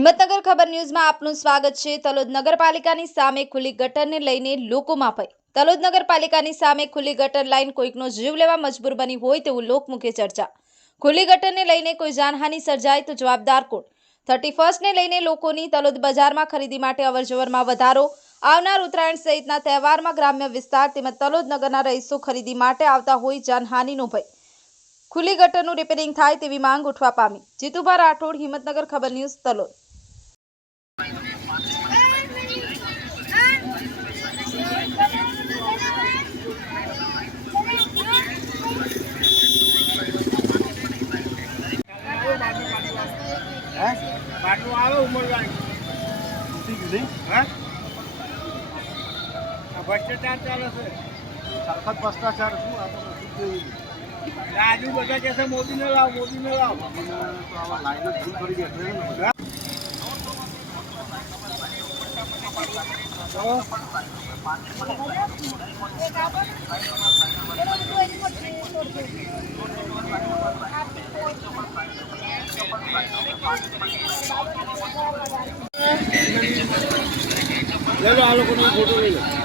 હિંમતનગર ખબર ન્યૂઝમાં આપનું સ્વાગત છે। તલોદ નગરપાલિકાની સામે ખુલ્લી ગટરને લઈને લોકોમાં ભય। તલોદ નગરપાલિકાની સામે ખુલ્લી ગટર લાઈન કોઈકનો જીવ લેવા મજબૂર બની હોય તેવું લોકમુખે ચર્ચા। ખુલ્લી ગટરને લઈને કોઈ જાનહાનિ સર્જાય તો જવાબદાર કોણ? 31 ને લઈને લોકોની તલોદ બજારમાં ખરીદી માટે અવરજવરમાં વધારો। આવનાર ઉત્તરાયણ સહિતના તહેવારમાં ગ્રામ્ય વિસ્તાર તેમજ તલોદ નગરના રહીશો ખરીદી માટે આવતા હોય જાનહાનિનો ભય। ખુલ્લી ગટરનું રિપેરિંગ થાય તેવી માંગ ઉઠવા પામી। જીતુભા રાઠોડ, હિંમતનગર ખબર ન્યૂઝ, તલોદ। બાટલો આવે ઉમરવાળી હા ભ્રષ્ટાચાર ચાલે છે સખત ભ્રષ્ટાચાર શું રાજુ બધા કહેશે મોદીને લાવ તો આવા લાઈન જ ભૂલ કરી બેઠે લે લો આ લોકોનો ફોટો લઈ લો।